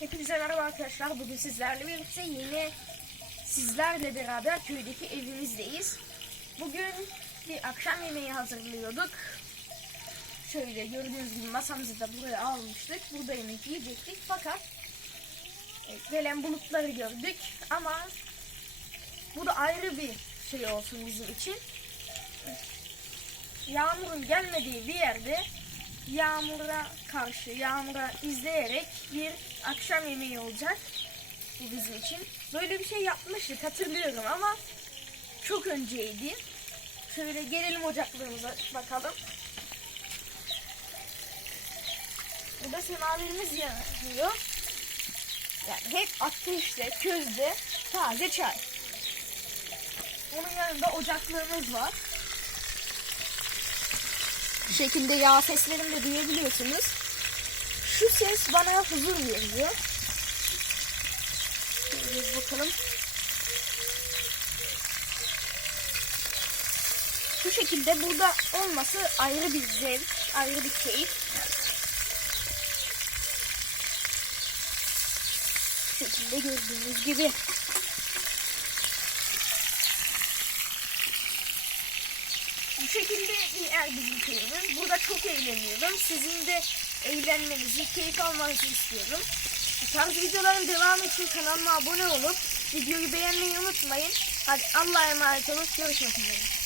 Hepinize merhaba arkadaşlar. Bugün sizlerle birlikte yine sizlerle beraber köydeki evimizdeyiz. Bugün bir akşam yemeği hazırlıyorduk. Şöyle gördüğünüz gibi masamızı da buraya almıştık. Burada yemek yiyecektik fakat gelen bulutları gördük ama bu da ayrı bir şey olsun bizim için. Yağmurun gelmediği bir yerde yağmura karşı, yağmura izleyerek bir akşam yemeği olacak. Bu bizim için. Böyle bir şey yapmıştık hatırlıyorum ama çok önceydi. Şöyle gelelim ocaklarımıza bakalım. Burada semaverimiz yanıyor. Yani hep ateşte, közde taze çay. Onun yanında ocaklığımız var. Şekilde yağ seslerini de duyabiliyorsunuz. Şu ses bana huzur veriyor. Şöyle bakalım. Bu şekilde burada olması ayrı bir zevk, ayrı bir keyif. Bu şekilde gördüğünüz gibi. Bu şekilde bizim köyümüz. Burada çok eğleniyorum. Sizin de eğlenmenizi, keyif almanızı istiyorum. Bu tarz videoların devamı için kanalıma abone olup videoyu beğenmeyi unutmayın. Hadi Allah'a emanet olun. Görüşmek üzere.